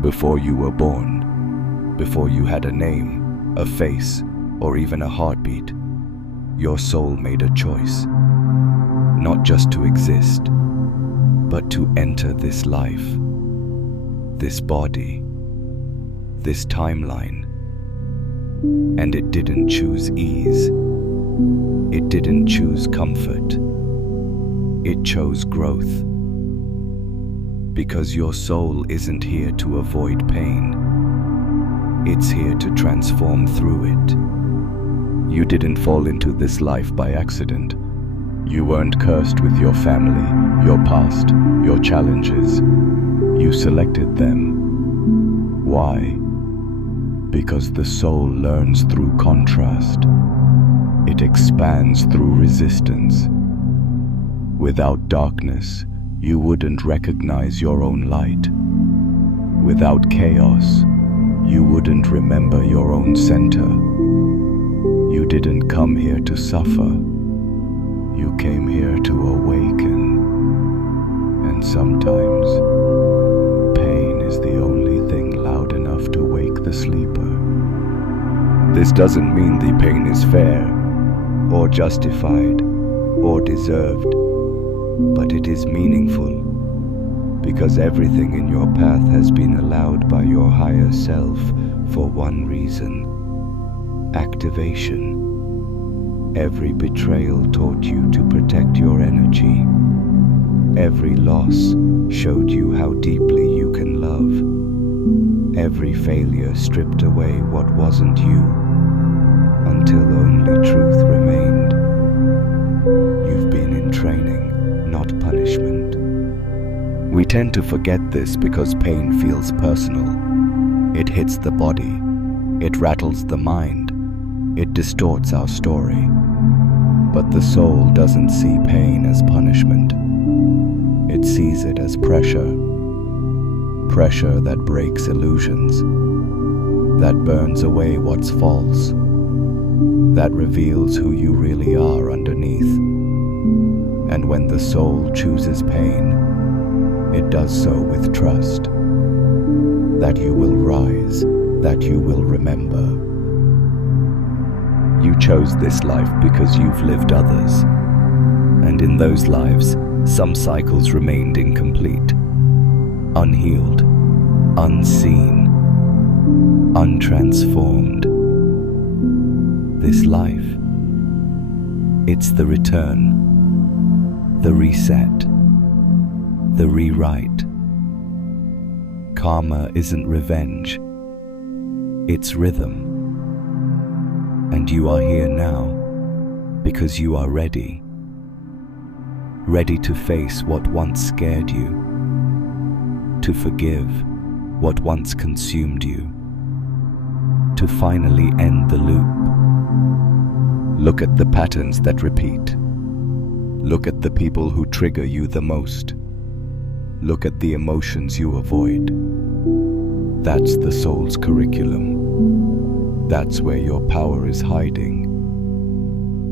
Before you were born, before you had a name, a face, or even a heartbeat, your soul made a choice, not just to exist, but to enter this life, this body, this timeline. And it didn't choose ease. It didn't choose comfort. It chose growth. Because your soul isn't here to avoid pain. It's here to transform through it. You didn't fall into this life by accident. You weren't cursed with your family, your past, your challenges. You selected them. Why? Because the soul learns through contrast. It expands through resistance. Without darkness, you wouldn't recognize your own light. Without chaos, you wouldn't remember your own center. You didn't come here to suffer. You came here to awaken. And sometimes, pain is the only thing loud enough to wake the sleeper. This doesn't mean the pain is fair, or justified, or deserved, but it is meaningful, because everything in your path has been allowed by your higher self for one reason: activation. Every betrayal taught you to protect your energy. Every loss showed you how deeply you can love. Every failure stripped away what wasn't you, until only truth remained. You've been in training, not punishment. We tend to forget this because pain feels personal. It hits the body. It rattles the mind. It distorts our story. But the soul doesn't see pain as punishment. It sees it as pressure. Pressure that breaks illusions, that burns away what's false, that reveals who you really are underneath. And when the soul chooses pain, it does so with trust that you will rise, that you will remember. You chose this life because you've lived others, and in those lives, some cycles remained incomplete, unhealed, unseen, untransformed. This life, it's the return, the reset, the rewrite. Karma isn't revenge, it's rhythm. And you are here now because you are ready. Ready to face what once scared you, to forgive what once consumed you, to finally end the loop. Look at the patterns that repeat. Look at the people who trigger you the most. Look at the emotions you avoid. That's the soul's curriculum. That's where your power is hiding.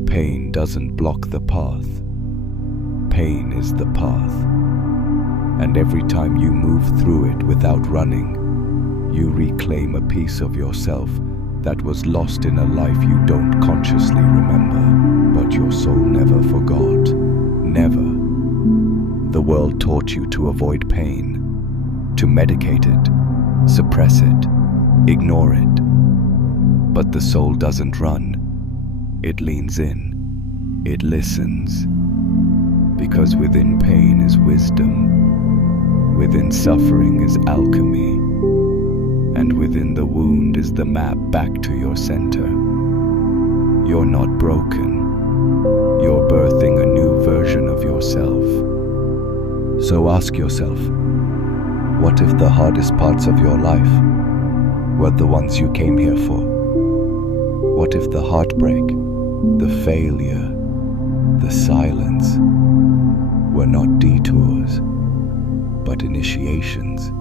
Pain doesn't block the path. Pain is the path. And every time you move through it without running, you reclaim a piece of yourself that was lost in a life you don't consciously remember, but your soul never forgot. Never. The world taught you to avoid pain, to medicate it, suppress it, ignore it. But the soul doesn't run. It leans in. It listens. Because within pain is wisdom. Within suffering is alchemy. And within the wound is the map back to your center. You're not broken. You're birthing a new version of yourself. So ask yourself, what if the hardest parts of your life were the ones you came here for? What if the heartbreak, the failure, the silence were not detours, but initiations?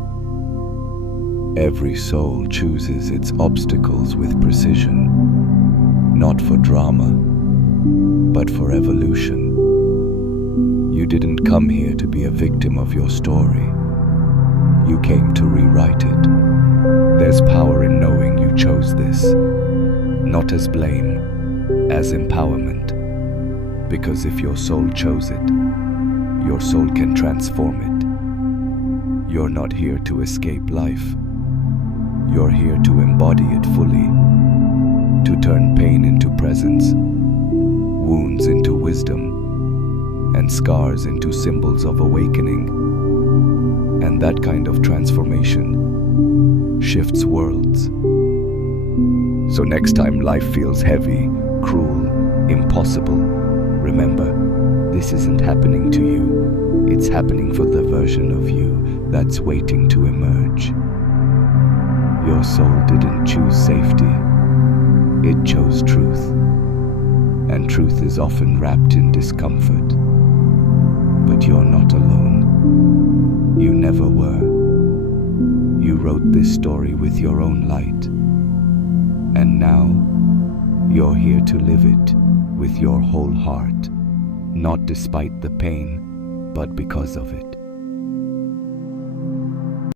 Every soul chooses its obstacles with precision, not for drama, but for evolution. You didn't come here to be a victim of your story. You came to rewrite it. There's power in knowing you chose this, not as blame, as empowerment. Because if your soul chose it, your soul can transform it. You're not here to escape life. You're here to embody it fully, to turn pain into presence, wounds into wisdom, and scars into symbols of awakening. And that kind of transformation shifts worlds. So next time life feels heavy, cruel, impossible, remember, this isn't happening to you. It's happening for the version of you that's waiting to emerge. Your soul didn't choose safety. It chose truth. And truth is often wrapped in discomfort. But you're not alone. You never were. You wrote this story with your own light. And now, you're here to live it with your whole heart, not despite the pain, but because of it.